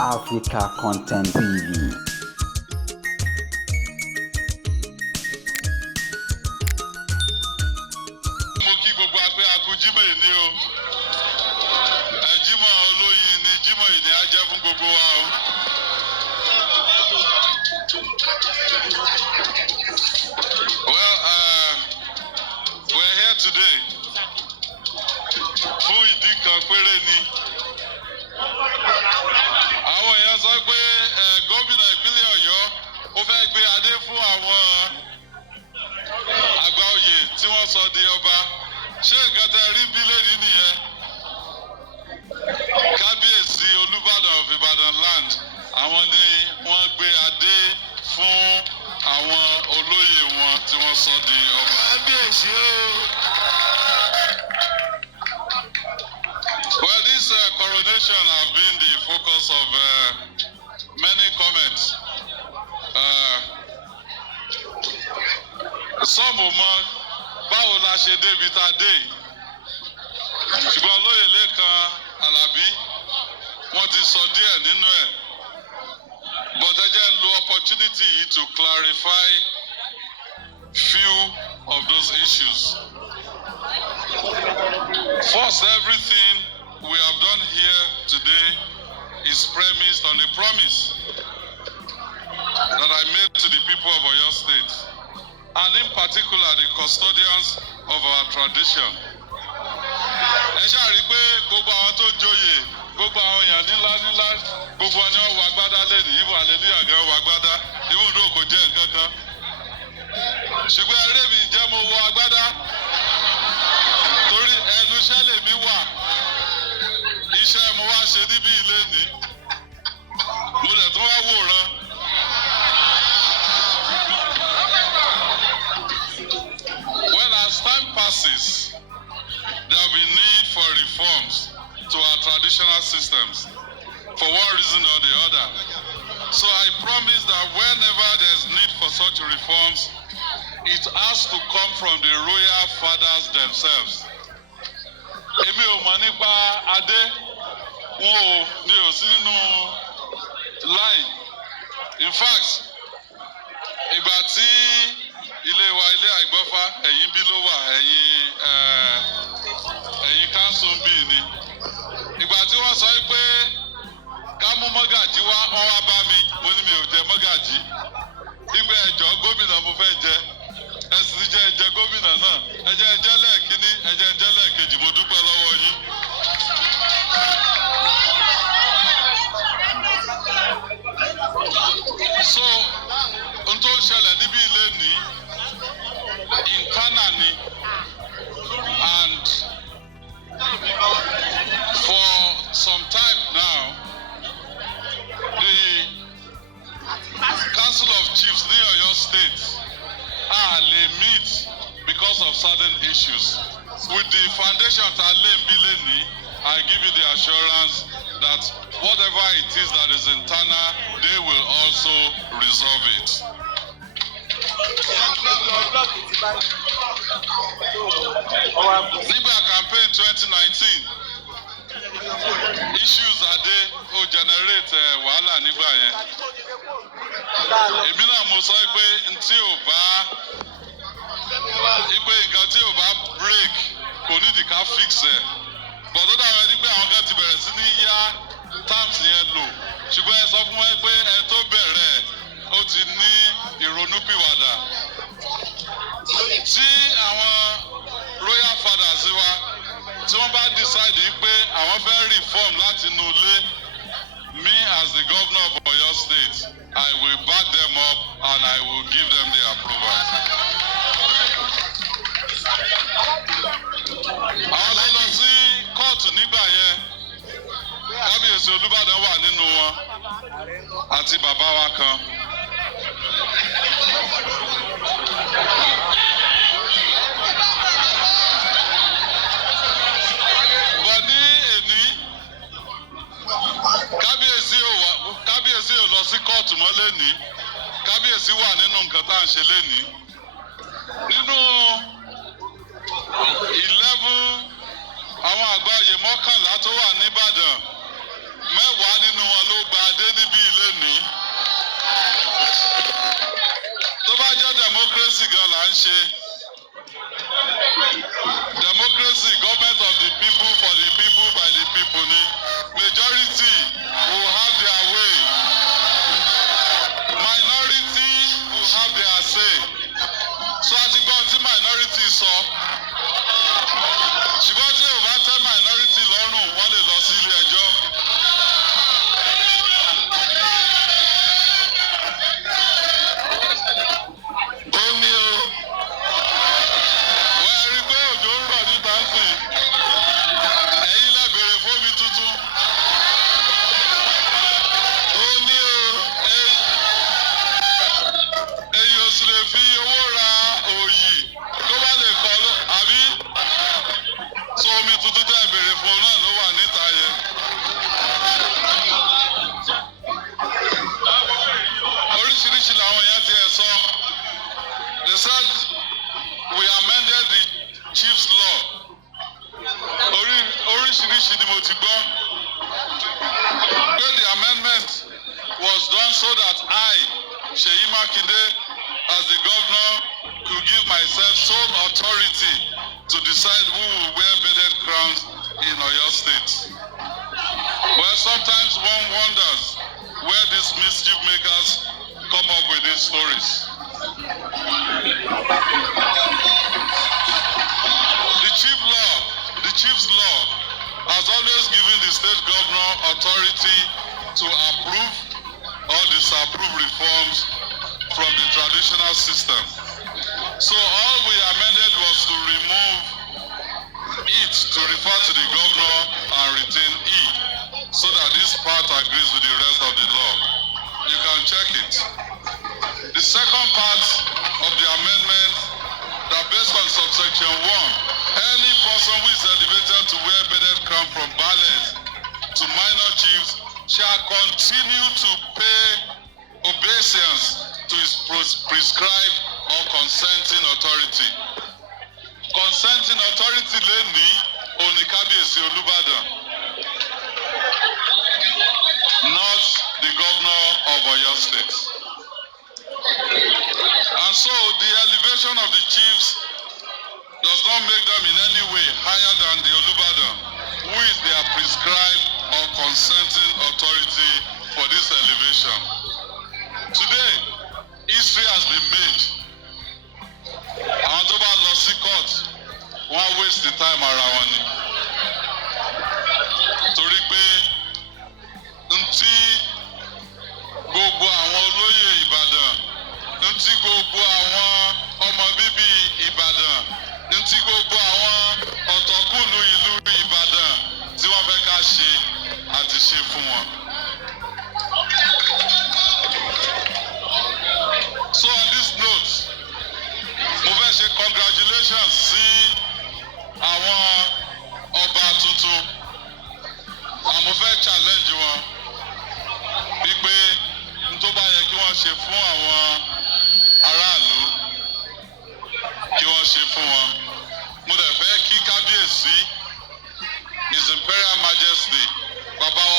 Africa Content TV. Mo kí gbogbo àgbẹ̀ àkú Jímọ̀ ìní o. Jímọ̀ olóyin ni Jímọ̀ ìní á jẹ́ fún gbogbo wa o. Well, we're here today fún ìdí kan péré ni. Àwọn èèyàn sọ pé gómìnà ìpínlẹ̀ Ọ̀yọ́ ó fẹ́ gbé adé fún àwọn àgbà oyè tí wọ́n sọ di ọba. Ṣé nǹkan tẹ́ rí bí lẹ́ni nìyẹn? Kábíyèsí Olúbàdàn of Ìbàdàn land àwọn ni wọ́n gbé adé fún àwọn olóyè wọn tí wọ́n sọ di ọba. Kábíyèsí o. Well, this coronation has been the focus of many comments. Some ò mọ̀ báwo la ṣe débi tá a dé yìí. Ṣùgbọ́n olóyè Lékan Àlàbí wọ́n ti sọ díẹ̀ nínú ẹ̀. But ẹ jẹ́ lo opportunity yìí to clarify few of those issues. First, everything we have done here today is premised on a promise that I made to the people of Oyo State, and in particular the custodians of our tradition. Ẹ ṣáà rí pé gbogbo àwọn tó joyè, gbogbo àwọn èèyàn nílá, gbogbo wọn ni wọ́n wọ agbádá lẹ́nu, ìbò àlelúyà gan wọ agbádá, ibùdó kò jẹ́ nǹkan kan. Ṣùgbọ́n eré mi jẹ́ mo wọ agbádá torí ẹnu iṣẹ́ lèmi wà. Iṣẹ́ mo wá ṣe níbí ilé ni. Mo lè tún wá wòran. Well, as time passes, there will be need for reforms to our traditional systems for one reason or the other. So I promise that whenever there is need for such reforms, it has to come from the royal fathers themselves. Èmi ò mọ̀ nípa adé, wọn ò ní ò sí nínú line. In fact, ìgbà tí ilé àìgbọ́fá ẹ̀yìn bí ló wà, ẹ̀yìn council bí ni. Ìgbà tí wọ́n sọ pé ká mú mọ́gàjí wá, wọ́n wá bá mi, mo ní mi ò jẹ mọ́gàjí. Ìgbà ẹ̀jọ̀ gómìnà mo fẹ́ jẹ. Ẹ sì jẹ́ ẹ jẹ gómìnà náà. Ẹ jẹ́ ẹ jẹ́ lẹ́ẹ̀kínní, ẹ jẹ́ ẹ jẹ́ lẹ́ẹ̀kejì, mo dúpẹ́ lọ́wọ́ yín. So, ohun tó ń ṣẹlẹ̀ níbí ilé ní internal ni, and for some time now, the Council of Chiefs ní Ọ̀yọ́ State lè meet because of certain issues. With the foundation ta lé ń bí lẹ́ni, I give you the assurance that whatever it is that is internal, they will also resolve it. Nígbà campaign 2019, issues adé ó generate wàhálà nígbà yẹn. Èmi náà mo sọ pé nǹkan tí ò bá break kò nídìí ká fix ẹ̀. But ó dàbí ẹni pé àwọn kan ti bẹ̀rẹ̀ sí ní yá terms yẹn lò. Ṣùgbọ́n ẹ sọ fún wọn pé ẹ tó bẹ̀rẹ̀ ó ti ní ìrònúpìwàdà. Tí àwọn royal fathers wa tí wọ́n bá decide pé àwọn fẹ́ reform láti inú ilé, me as the governor of Oyo State, I will back them up and I will give them the approval. Àwọn tó lọ sí kóòtù nígbà yẹn, Kábíyèsí Olúbàdàn wà nínú wọn àti bàbá wa kan. Bọ̀ ní èní, Kábíyèsí ò lọ sí kóòtù mọ́ lénìí. Kábíyèsí wà nínú nǹkan tá à ń ṣe lénìí. Nínú 11 àwọn àgbà oyè 11 tó wà ní Ìbàdàn, 10 nínú wọn ló gba ṣe. Democracy, government of the people, for the people, by the people ni. Majority will have their way. Minority will have their say. So àti gbọ́n tí minority sọ. Ṣùgbọ́n tí ò bá tẹ́ minority lọ́rùn, wọ́n lè lọ sí ilé ẹjọ́. Ó ní o. Wọ́n rí pé òjò ń rọ̀ níta ń sìn. Ẹ̀yin lẹ béèrè fómi tuntun. Ó ní o. Èyí ò sì lè fi owó ra òyì tó bá lè kọ́ ló àbí. So omi tuntun tẹ́ béèrè fún náà ló wà níta yẹn. Oríṣiríṣi làwọn èèyàn ti ẹ̀ sọ. They said we amended the chief's law. Oríṣiríṣi ni mo ti gbọ́. Pé the amendment was done so that I, Seyi Makinde, as the governor, could give myself sole authority to decide who will wear beaded crowns in Oyo State. Well, sometimes one wonders where these mischief makers come up with these stories. The chief's law has always given the state governor authority to approve or disapprove reforms from the traditional system. So all we amended was to remove it to refer to the governor and retain E, so that this part agrees with the rest of the law. You can check it. The second part of the amendment, that based on subsection 1, any person who is elevated to wear beaded crown from ballets to minor chiefs shall continue to pay obeisance to his prescribed or consenting authority. Consenting authority lè ní òní Kábíyèsí Olúbàdàn, not the governor of Oyo State. And so the elevation of the chiefs does not make them in any way higher than the Olúbàdàn, who is their prescribed or consenting authority for this elevation. Today, history has been made. Àwọn tó bá lọ sí court, wọ́n waste the time ara wọn ni. Torí pé ntí gbogbo àwọn olóyè Ìbàdàn, ntí gbogbo àwọn ọmọ bíbí Ìbàdàn, ntí gbogbo àwọn ọ̀tọ̀kùlú ìlú Ìbàdàn tí wọ́n fẹ́ ká ṣe àti ṣe fún wọn. So on this note, mo fẹ́ ṣe congratulations sí àwọn ọba tuntun. And mo fẹ́ challenge wọn wípé n tó bá yẹ kí wọ́n ṣe fún àwọn aráàlú kí wọ́n ṣe fún wọn. Mo dẹ̀ fẹ́ kí Kábíyèsí, His Imperial Majesty, Bàbá wa